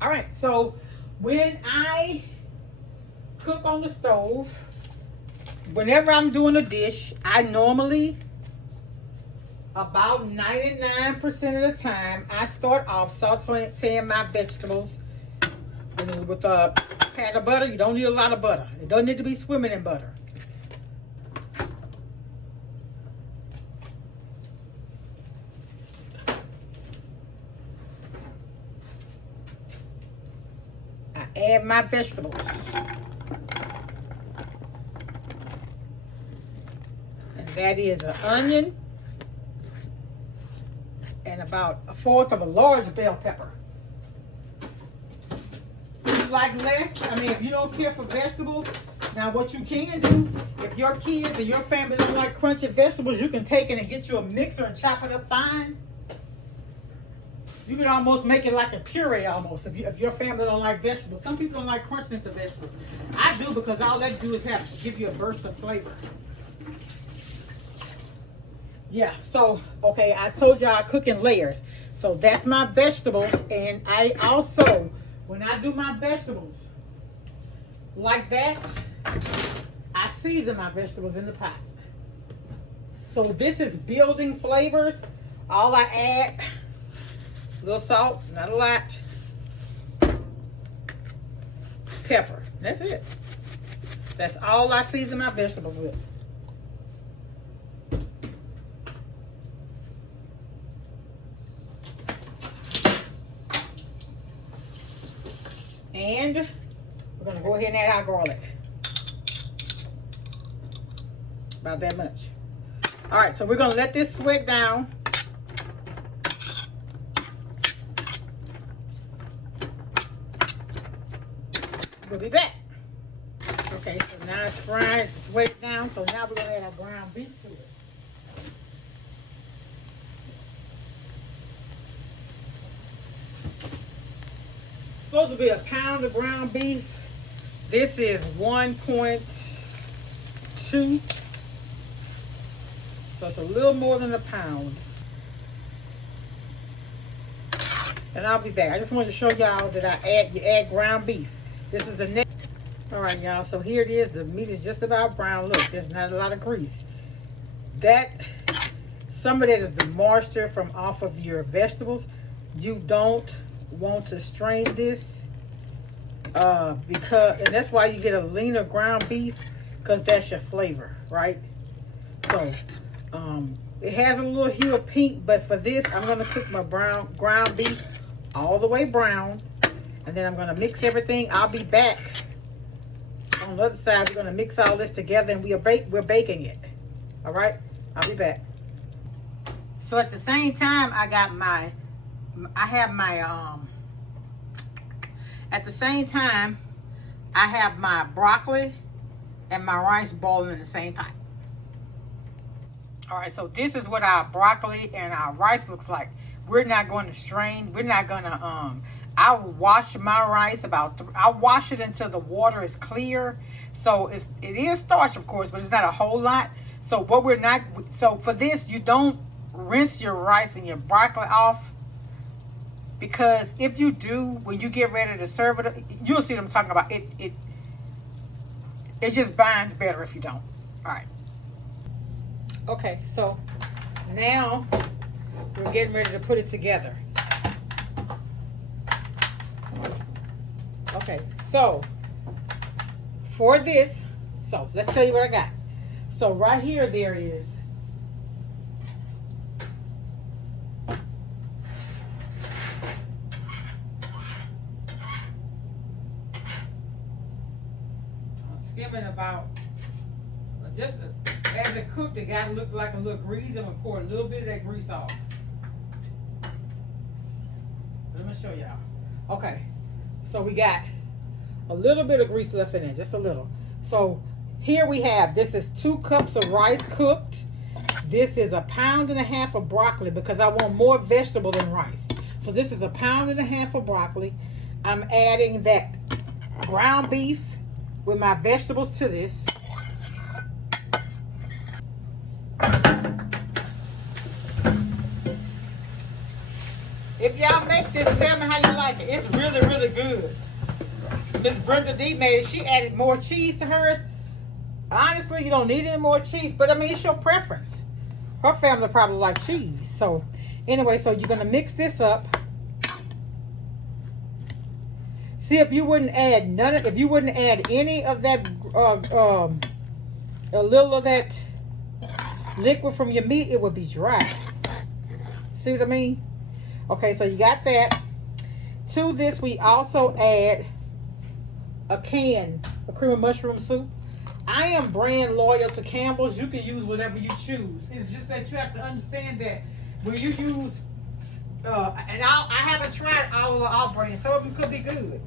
All right, so when I cook on the stove, whenever I'm doing a dish, I normally, about 99% of the time, I start off sauteing my vegetables with a pat of butter. You don't need a lot of butter. It doesn't need to be swimming in butter. I add my vegetables. And that is an onion and about 1/4 of a large bell pepper. If you like less, I mean, if you don't care for vegetables, now what you can do, if your kids and your family don't like crunchy vegetables, you can take it and get you a mixer and chop it up fine. You can almost make it like a puree almost if your family don't like vegetables. Some people don't like crunching into vegetables. I do, because all that do is give you a burst of flavor. Yeah, so, okay, I told y'all I cook in layers. So that's my vegetables. And I also, when I do my vegetables like that, I season my vegetables in the pot. So this is building flavors. All I add, a little salt, not a lot. Pepper, that's it. That's all I season my vegetables with. And we're gonna go ahead and add our garlic. About that much. All right, so we're gonna let this sweat down. We'll be back. Okay, so now it's fried, it's sweated down, so now we're gonna add our ground beef to it. Supposed to be a pound of ground beef. This is 1.2. So it's a little more than a pound. And I'll be back. I just wanted to show y'all that you add ground beef. This is the next. All right, y'all. So here it is. The meat is just about brown. Look, there's not a lot of grease. Some of that is the moisture from off of your vegetables. You don't want to strain this and that's why you get a leaner ground beef, because that's your flavor, right? So it has a little hue of pink, but for this I'm going to cook my ground beef all the way brown, and then I'm going to mix everything. I'll be back on the other side. We're going to mix all this together, and we're baking it. All right, I'll be back. So at the same time, at the same time, I have my broccoli and my rice boiling in the same pot. All right, so this is what our broccoli and our rice looks like. We're not going to strain. We're not going to, I'll wash my rice I'll wash it until the water is clear. So it is starch, of course, but it's not a whole lot. So for this, you don't rinse your rice and your broccoli off, because if you do, when you get ready to serve it, you'll see what I'm talking about. It just binds better if you don't. All right. Okay, so now we're getting ready to put it together. Okay, so for this, so let's tell you what I got. So right here, there is skimming about just as it cooked, it got to look like a little grease. I'm gonna pour a little bit of that grease off. Let me show y'all. Okay, so we got a little bit of grease left in there, just a little. So here we have, this is 2 cups of rice cooked. This is 1.5 pounds of broccoli, because I want more vegetable than rice. So this is 1.5 pounds of broccoli. I'm adding that ground beef with my vegetables to this. If y'all make this, tell me how you like it. It's really, really good. Miss Brenda D made it. She added more cheese to hers. Honestly, you don't need any more cheese, but I mean, it's your preference. Her family probably like cheese. So, anyway, so you're gonna mix this up. See if you wouldn't add any of that, a little of that liquid from your meat, it would be dry. See what I mean? Okay, so you got that. To this, we also add a can of cream of mushroom soup. I am brand loyal to Campbell's. You can use whatever you choose. It's just that you have to understand that when you use, and I haven't tried all of our brands. Some of them could be good.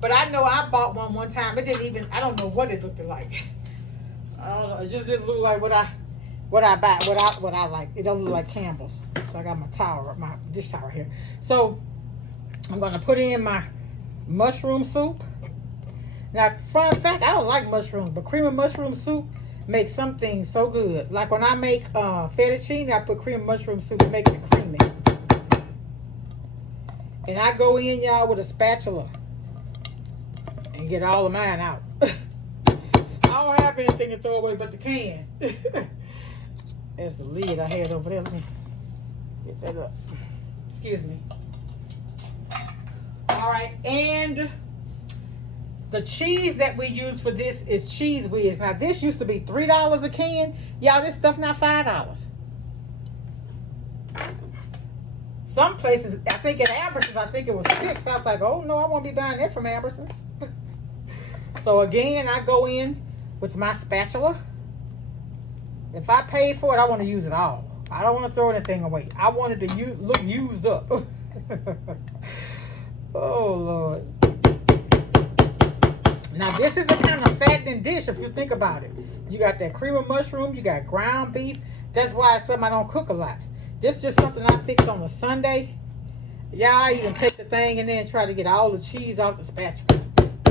But I know I bought one time. It didn't even, I don't know what it looked like. I don't know. It just didn't look like what I buy, what I like. It don't look like Campbell's. So I got my towel, my dish towel here. So I'm going to put in my mushroom soup. Now, fun fact, I don't like mushrooms, but cream of mushroom soup makes some things so good. Like when I make fettuccine, I put cream of mushroom soup. It makes it creamy. And I go in, y'all, with a spatula and get all of mine out. I don't have anything to throw away but the can. There's the lid I had over there. Let me get that up. Excuse me. All right, and the cheese that we use for this is Cheese Whiz. Now, this used to be $3 a can. Y'all, this stuff now $5. Some places, I think at Ambersons, I think it was $6. I was like, oh no, I won't be buying that from Ambersons. So again, I go in with my spatula. If I paid for it, I want to use it all. I don't want to throw anything away. I want it to look used up. Oh, Lord. Now, this is a kind of fattening dish if you think about it. You got that cream of mushroom. You got ground beef. That's why it's something I don't cook a lot. This is just something I fix on a Sunday. Y'all even take the thing and then try to get all the cheese off the spatula.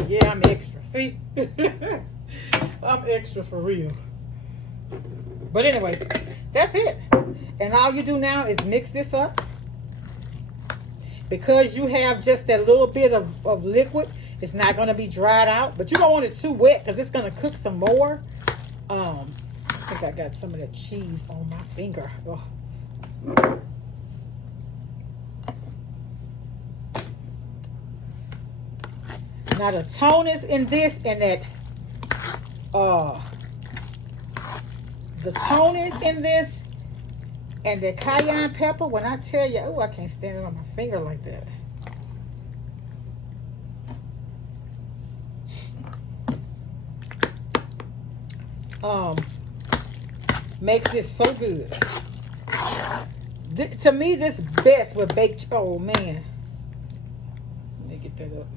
Yeah, I'm extra. See? I'm extra for real. But anyway, that's it. And all you do now is mix this up. Because you have just that little bit of liquid, it's not going to be dried out. But you don't want it too wet because it's going to cook some more. I think I got some of that cheese on my finger. Oh. Now the tonus in this and that, the tonus in this and the cayenne pepper, when I tell you, oh, I can't stand it on my finger like that. Makes this so good. To me, this best with baked. Oh man, let me get that up.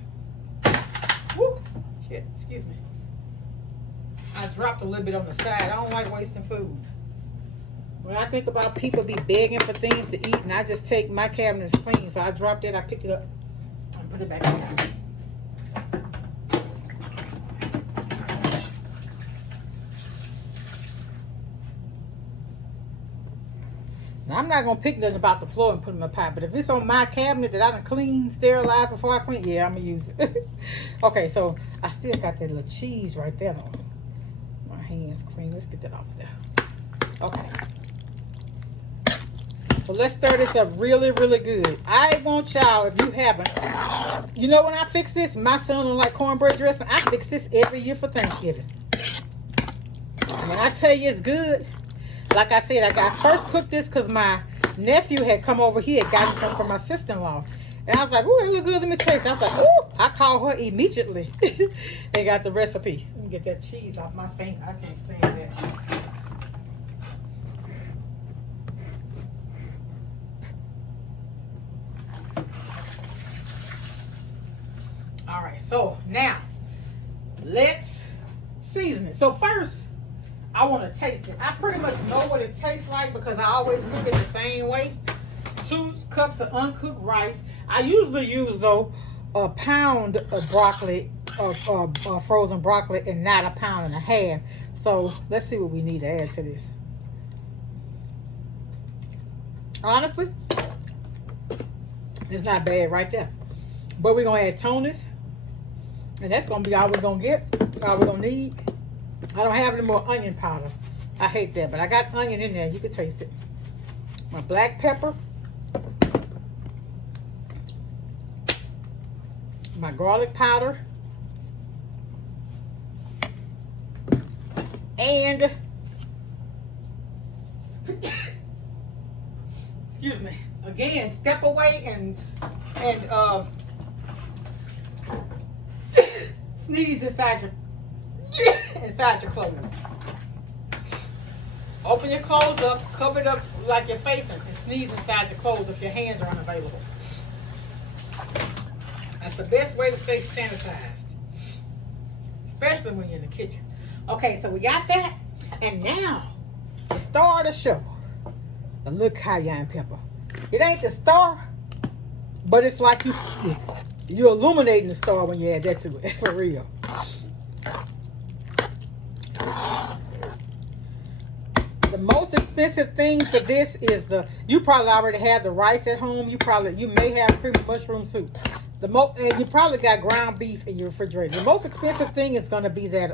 Woo! Shit, excuse me. I dropped a little bit on the side. I don't like wasting food. When I think about people be begging for things to eat, and I just take my cabinet's clean, so I dropped it. I picked it up and put it back in. Now, I'm not going to pick nothing about the floor and put it in my pot, but if it's on my cabinet that I done clean, sterilized before I clean, yeah, I'm going to use it. Okay, so I still got that little cheese right there, though. My hands clean. Let's get that off there. Okay. So let's stir this up really, really good. I want y'all, if you haven't, you know when I fix this, my son don't like cornbread dressing. I fix this every year for Thanksgiving. When I tell you it's good, like I said, I got first cooked this because my nephew had come over here, got some from my sister-in-law. And I was like, ooh, that look good, let me taste it. I was like, ooh, I called her immediately and got the recipe. Let me get that cheese off my finger. I can't stand that. All right, so now let's season it. So first, I want to taste it. I pretty much know what it tastes like because I always cook it the same way. 2 cups of uncooked rice. I usually use, though, a pound of broccoli, frozen broccoli, and not 1.5 pounds. So let's see what we need to add to this. Honestly, It's not bad right there. But we're going to add toners. And that's going to be all we're going to get. All we're going to need. I don't have any more onion powder. I hate that. But I got onion in there. You can taste it. My black pepper. My garlic powder. And excuse me. Again, step away and sneeze inside your clothes. Open your clothes up, cover it up like you're facing, and sneeze inside your clothes if your hands are unavailable. That's the best way to stay sanitized, especially when you're in the kitchen. Okay, so we got that, and now the star of the show, the little cayenne pepper. It ain't the star, but it's like you're illuminating the star when you add that to it, for real. The most expensive thing for this is you probably already have the rice at home. You may have creamy mushroom soup. And you probably got ground beef in your refrigerator. The most expensive thing is gonna be that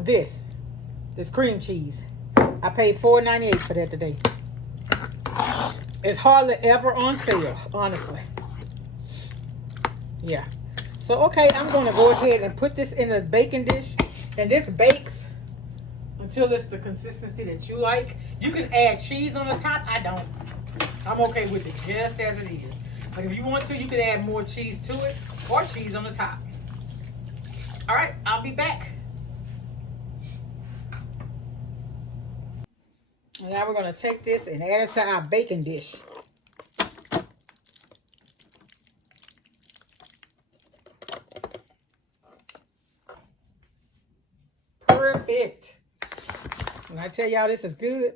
this cream cheese. I paid $4.98 for that today. It's hardly ever on sale, honestly. Yeah. So, okay, I'm going to go ahead and put this in a baking dish. And this bakes until it's the consistency that you like. You can add cheese on the top. I don't. I'm okay with it just as it is. But if you want to, you can add more cheese to it or cheese on the top. All right, I'll be back. And now we're going to take this and add it to our baking dish. Perfect. When I tell y'all this is good.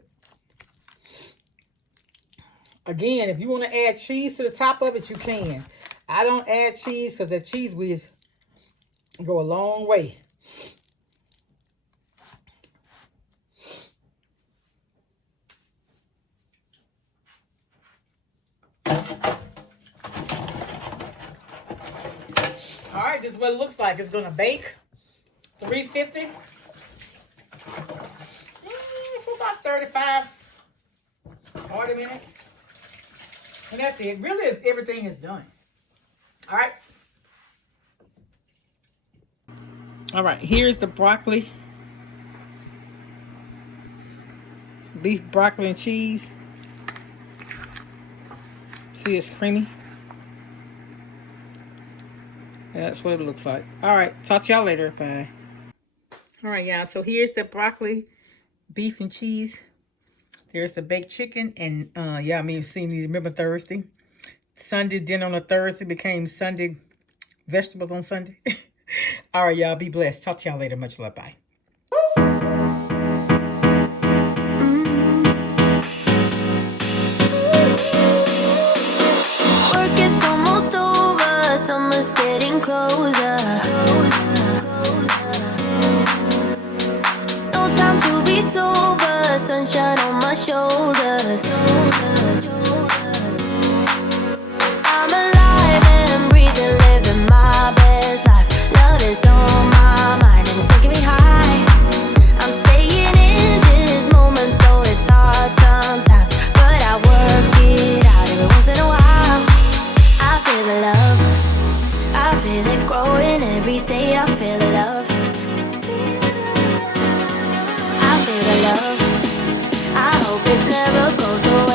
Again, if you want to add cheese to the top of it, you can. I don't add cheese because the cheese whiz go a long way. All right, this is what it looks like. It's going to bake 350 for about 35, 40 minutes. And that's it. Really, everything is done. All right. All right, here's the broccoli. Beef, broccoli, and cheese. See, it's creamy. That's what it looks like. All right, talk to y'all later. Bye. All right, y'all. So here's the broccoli, beef, and cheese. There's the baked chicken. And yeah, I mean, you've seen these. Remember Thursday? Sunday dinner on a Thursday became Sunday vegetables on Sunday. All right, y'all. Be blessed. Talk to y'all later. Much love. Bye. Work is almost over. Summer's getting closer. No time to be sober. Sunshine on my shoulders. I'm alive and breathing, living my best life. Love is on my mind and it's making me high. I'm staying in this moment, though it's hard sometimes, but I work it out every once in a while. I feel the love, I feel it growing every day. I feel the love, I feel the love. I hope it never goes away.